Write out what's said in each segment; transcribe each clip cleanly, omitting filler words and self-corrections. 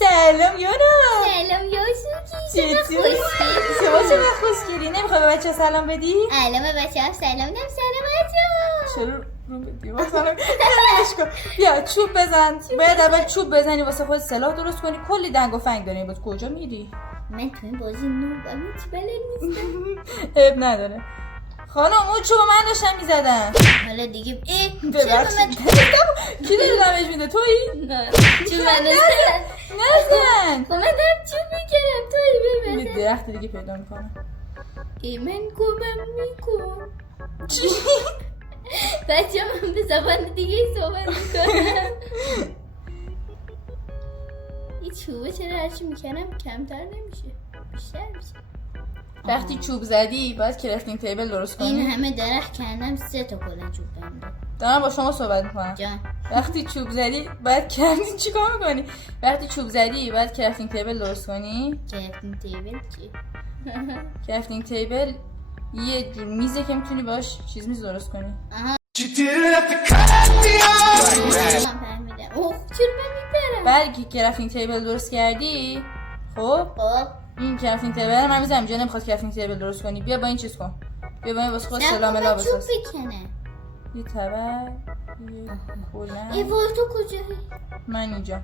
سلام یونا. سلام یوسوکی، چقدر خوشگلی. شما چقدر خوشگلی. نمیخوای به بچه سلام بدی؟ الان به بچه هم سلام دم. سلامتون. چرا رو بدی؟ سلام بیا چوب بزن. باید اول چوب بزنی واسه خود سلاح درست کنی. کلی دنگ و فنگ داری. بود کجا میری؟ من تو این بازی نوبم، هیچ بلد نیستم. عیب نداره خانم. اون چوب من داشتم میزدم. حالا دیگه ببخشید کی داره دمش میده؟ تویی؟ نه چوب من نزن. خب من دارم چوب میکنم، توی یه ببزن. درخت دیگه پیدا میکنم. من کمم میکن. بچه من به زبان دیگه صحبت میکنم. این چوبه چرا هرچی میکنم کمتر نمیشه، بیشتر میشه. وقتی چوب زدی باید کرفتینگ تیبل درست کنی. این همه درخت کندم 3 تا کلا چوب بنده. دارم با شما صحبت میکنم. جان وقتی چوب زدی باید کرفتینگ چیکار میکنی؟ وقتی چوب زدی باید کرفتینگ تیبل درست کنی. کرفتینگ تیبل چی؟ کرفتینگ تیبل یه جور میزه که میتونی باش میز درست کنی. آها فهمیدم. اوه چرا من میپرم؟ بعد که کرفتینگ تیبل درست کردی خب خب این کرفتینگ تیبل من میذارم اینجا. نمیخواد کرفتینگ تیبل درست کنی بیا با این چیز کن. بیا با این واسه خود سلام الا بساز. چوب بکنه. یه تبر یه کلنگ. ای وای تو کجایی؟ من اینجا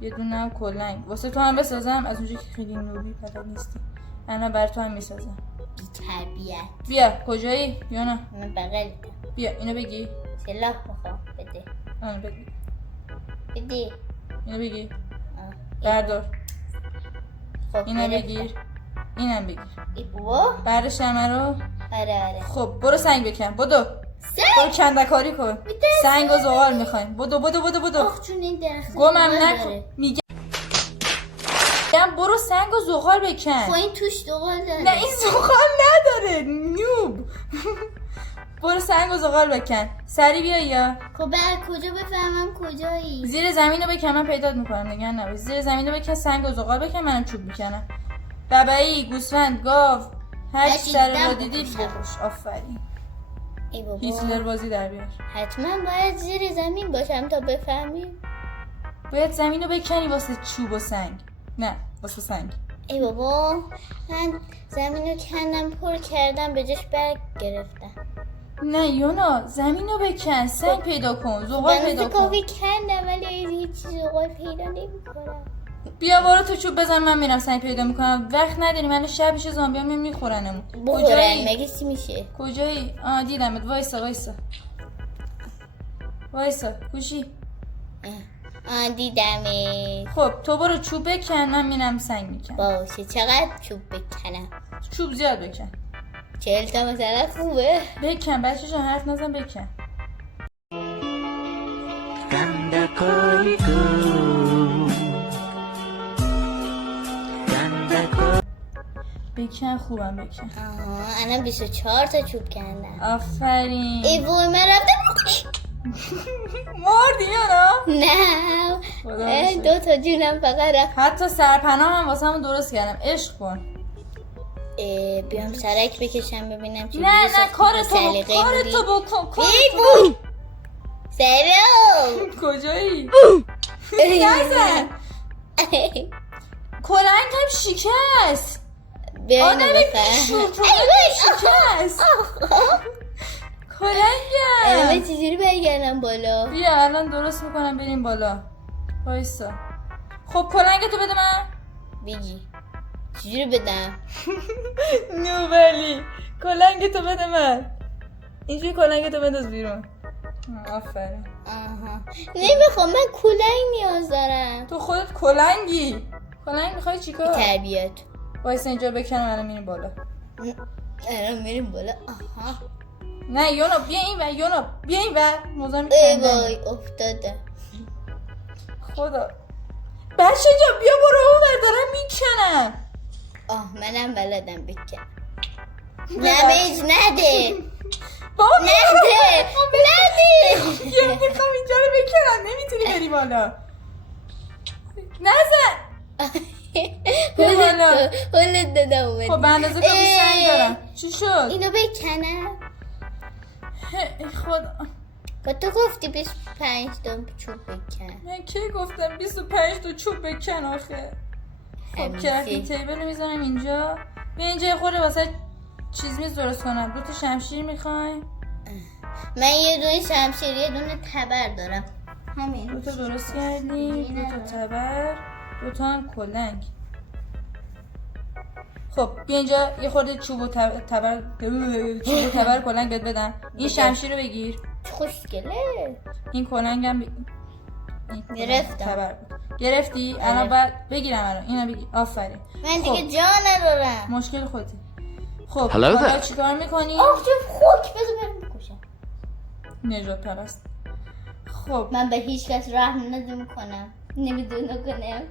یه دونه هم کلنگ واسه تو هم بسازم. از اونجا که خیلی نوبی فقط نیستی انا بر تو هم میسازم. بی تربیت. بیا کجایی یانا؟ من بغل بیا اینو بگی. سلاح میخوام بده. آن بگی. بده. اینو بگی. آه. بردار. خب اینو گرفتم. بگیر. اینم بگیر. ای بابا. برداشت همه رو. آره خب برو سنگ بکن. بدو. برو کندکاری کن. سنگ و زغال میخوایم. بدو بدو بدو بدو. آخ چون این درخت گمم زغال نکن. داره. میگم برو سنگ و زغال بکن. خب این توش زغال داره. نه این زغال نداره نوب. برو سنگ و زغال بکن. سری بیا یا خب بعد کجا بفهمم کجایی؟ زیر زمین رو بکن. من پیدات میکنم نگران نباش. زیر زمین رو بکن. سنگ و زغال بکن. منم چوب میکنم. ببعی گوسفند گاو هر چی سر رو دیدی بکش. آفرین ای بابا. هیتلر بازی در بیار. حتما باید زیر زمین باشم تا بفهمیم. باید زمین رو بکنی واسه چوب و سنگ. نه واسه سنگ. ای بابا من زمین رو کندم پر کردم به جاش برگ گرفتم. نه یونا زمین رو بکن. سنگ پیدا کن. زغال پیدا من کن. کافی کندم ولی هیچ زغال پیدا نمی‌کنم. بیا برو تو چوب بزن. من میرم سنگ پیدا میکنم. وقت نداریم. من شب میشه زامبیا میخورنمون. بخورن مگه چی میشه؟ کجایی؟ دیدمت. وایسا گوشی. دیدمه. خب تو برو چوب بکن. من میرم سنگ میکنم. باشه چقدر چوب بکنم؟ چوب زیاد بکن. 40 تا مثلا خوبه. بکن بچه جان حرف نزن بکن. بکن خوبم بکن. الان 24 تا چوب کندم. آفرین. ای وای من رفتم. مردی یا نه خدا 2 تا جونم فقط رفت. حتی سرپناه هم واسه همون درست کردم. عشق کن. بیام سرک بکشم ببینم چی. نه کار تو بکن. ای بو سلام. کجایی؟ نزن. کلنگم شکست. بیاین آدم بفهم. شکست. کلنگم. من چجوری برگردم بالا؟ بیا الان درست میکنم بریم بالا. وایسا. خب کلنگتو بده من. بگی چجوری بدم؟ نوبلی کلنگتو بده من. اینجوری کلنگتو بنداز بیرون. آفرین. نمیخوام من کلنگ نیاز دارم. تو خودت کلنگی. کلنگ میخوای چیکار؟ تربیت. وایسا اینجا بکنم الان میریم بالا. الان میریم بالا. آها نه یونا بیا این ور. یونا بیا این ور. مزاحم ای کندن. وای افتادم. خدا بچه جا بیا برو اون ور دارم میکنم. منم بلدم بکن. نمیج نده. بابا نده. یه میخوام اینجا رو بکنم. نمیتونی بری بالا. نزن. حالت دادم اومد. خب به اندازه کافی سنگ دارم. چی شد؟ اینو بکنم. خدا با تو گفتی 25 تا چوب بکن. من کی گفتم 25 تا چوب بکن آخه. خب کرافتی تیبل رو میذارم اینجا. بیا اینجا یه خورده واسه چیز میز درست کنم. 2 تا شمشیر میخوای؟ من یه دونه شمشیر یه دونه تبر دارم. همین 2 تا درست کردی. 2 تا تبر، 2 تا هم کلنگ. خب بیا اینجا یه خورده چوب و تبر کلنگ بهت بدم. این شمشیر رو بگیر. خوشگله. این کلنگ هم گرفتم. تبر بود. گرفتی؟ الان بعد بگیرم الان. اینو بگیر. آفرین. من دیگه خب. جا ندارم. مشکل خودتی. خب Hello حالا there. چیکار میکنی؟ آخ چه خوک بذار برم بکشم. نجات پرست. خب من به هیچ کس رحم نمیکنم. نمیدونه کنم.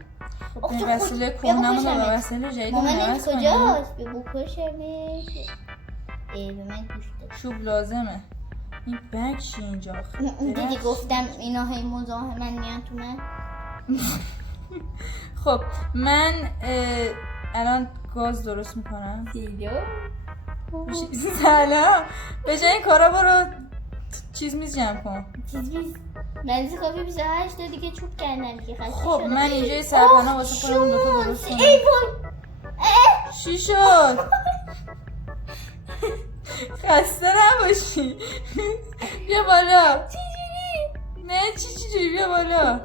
خب این وسیله کهنمون رو به وسیله جدیدمون مامانت عوض کنیم. کجاست؟ به بکشمش. ای به من گوش داد. چوب لازمه. این بگ چی اینجا آخه؟ دیدی گفتم اینا هی مزاحمن میان تو من. خب من الان گاز درست میکنم. سلام. به جای این کارا برو چیز میز جمع کن. من کافی 28 تا دیگه چوب کردم دیگه خسته خب شدم. من اینجا یه سرپناه واسه خودم 2 تا درست کنم. ای وای. چی شد؟ خسته نباشی. بیا بالا. نه چی بیا بالا.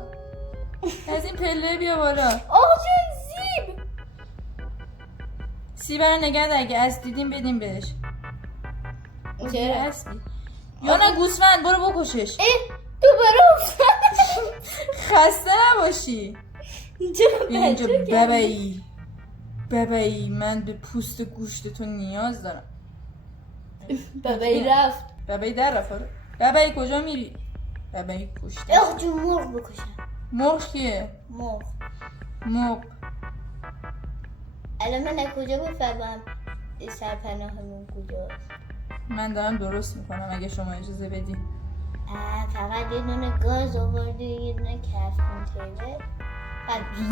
از این پله بیا بالا. آخ چون زیب. سیب رو نگه دار، اگه از دیدیم بدیم بهش. چرا؟ اصلی یا نه گوسفند برو بکشش. دوباره افتاد. خسته نباشی. بیا اینجا ببایی من به پوست گوشت تو نیاز دارم. بابایی رفت. ببایی در رفت. ببایی کجا میری؟ ببایی کشته. آخ جون مرغ بکشم. مرغ کیه؟ مرغ الان من از کجا بفهمم سرپناهمون کجاست؟ من دارم درست میکنم اگه شما اجازه بدی. فقط یه دونه گاز آورده یه دونه کرافتی تیبل.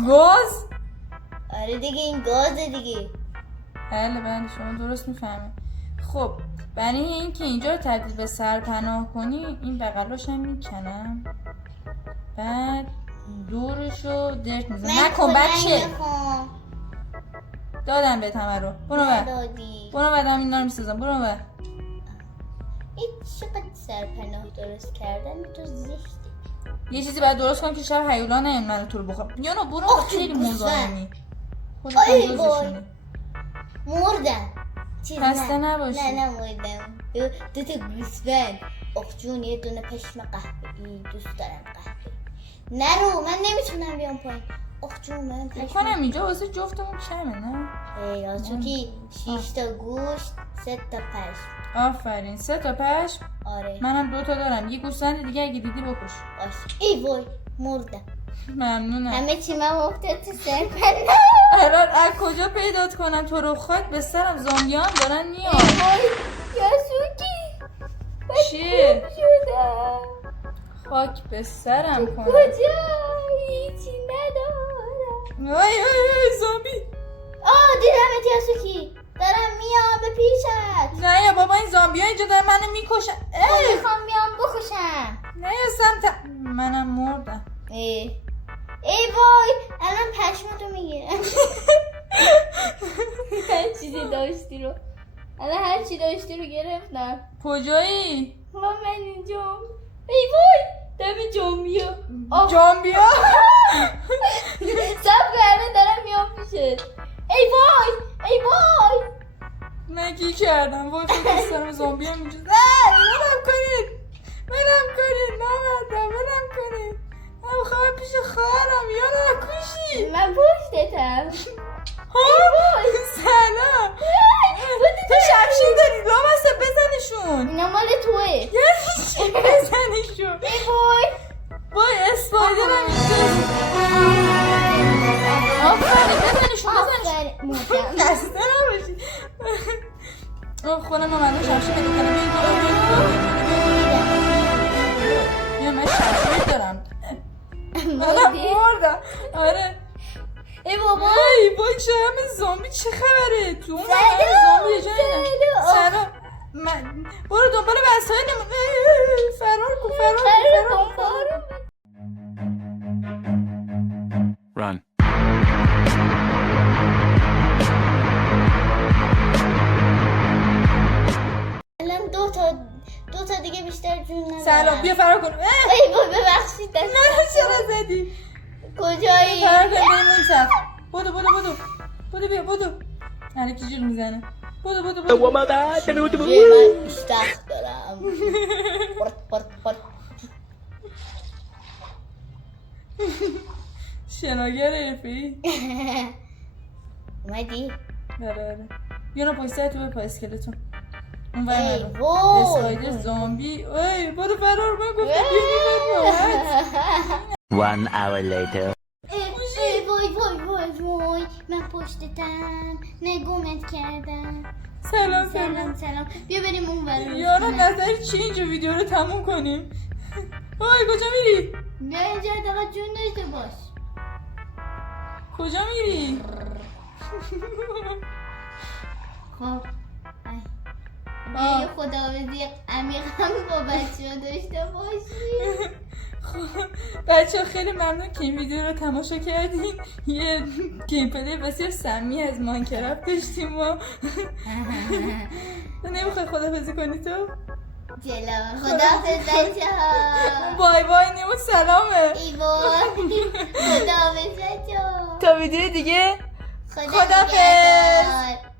گاز؟ آره دیگه این گازه دیگه. بله شما درست میفهمه. خب برای این که اینجا رو تبدیل به سرپناه کنی این بغلاش هم میکنم، بعد دورشو درت میزنم. نکن بچه. دادم به تمرو. برو بعدم اینا رو میسازم. برو بعد. این چقدر سرپناه درست کردن تو زشتی. یه چیزی باید درست کنم که شب هیولا نیم منو تو رو بخورم. یانا برو خیلی مزاحمی. ای وای مردم. خسته نباشی. نه مردم. دو تا گوسفند. آخ جون یه دونه پشم قهوه‌ای دوست دارم قهوه. نرو من نمیتونم بیام پایین. آخ جون من کنم اینجا واسه جفتمون کمه نه؟ ای آسوکی 6 تا گوشت 3 تا پشم. آفرین 3 تا پشم. آره منم 2 تا دارم. یه گوسفند دیگه اگه دیدی بکش. باشه. ای وای مردم. ممنونم. همه چی من افتاد تو سرپناه. الان از کجا پیدات کنم تو رو؟ خاک به سرم. زامبیان دارن میان. ای وای یاسوکی چیه؟ شدم. خاک به سرم کنم. کجا هیچی ندارم. وای زامبی. دیدمت یاسوکی دارم میام به پیشت. نه یا بابا این زامبی ها اینجا دارن منو میکشن. میخوام بیام بکشم. نه یا سمت منم مردم. ای وای الان پشمتو میگیرم. هر چیزی داشتی رو الان هر چی داشتی رو گرفتم. کجایی؟ من اینجا. ای وای دم جامبیا. جامبیا؟ سب کرده دارم میام پیشت. ای وای من گی کردم. وای خیلی دوست دارم زامبی هم اینجا. ولم کنید نامردم. ولم کنید. من بخوام پیش خواهرم. یا نکشی. من پشتتم. سلام. تو شمشیر داری لامسته بزنشون. اینا مال توه. یعنی چی بزنشون؟ ای وای وای اسپایدر هم اینجاست. آفرین بزنشون. مردم. خسته نباشی. خودم هم الان شمشیر پیدا کنم. بیا من شمشیر دارم. منم مردم. آره ای بابا وای چه همه زامبی. چه خبره؟ تو اون همه زامبی جایی. سلام. من برو دنبال وسایلمون. فرار کن Run. الان دو تا دیگه بیشتر جون ندارم. سلام بیا فرار کن. ای بابا ببخشید دست نه چرا زدی؟ کجایی؟ فرار کن بریم اون طرف. بدو بیا بدو. الکی جور میزنه. بدو من اشتاق دارم. پرت. شناگر حرفه‌ای. اومدی؟ آره. یونا پشت سر تو به پای اسکلتون. اون ای ور وای. اسپایدر زامبی. ای برو فرار. من گفتم بیا راحت. 1 hour later. ای وای من پشتتم نگومت کردم. سلام بیا بریم اون ور. یارا نظر چی اینجا ویدیو رو تموم کنیم؟ وای کجا میری؟ بیا اینجا دقیقا جون داشته باش. کجا میری؟ خب بیا خداحافظی عمیق هم با بچه ها داشته باشی. بچه ها خیلی ممنون که این ویدیو رو تماشا کردین. یه گیم پلی بسیار سمی از ماینکرافت داشتیم ما. نمیخوای خداحافظی کنی تو؟ جلو خداحافظ بچه ها. بای بای نیمون سلامه. ای وای خداحافظ بچه ها. تا ویدیو دیگه خدا خداحافظ. نگهدار.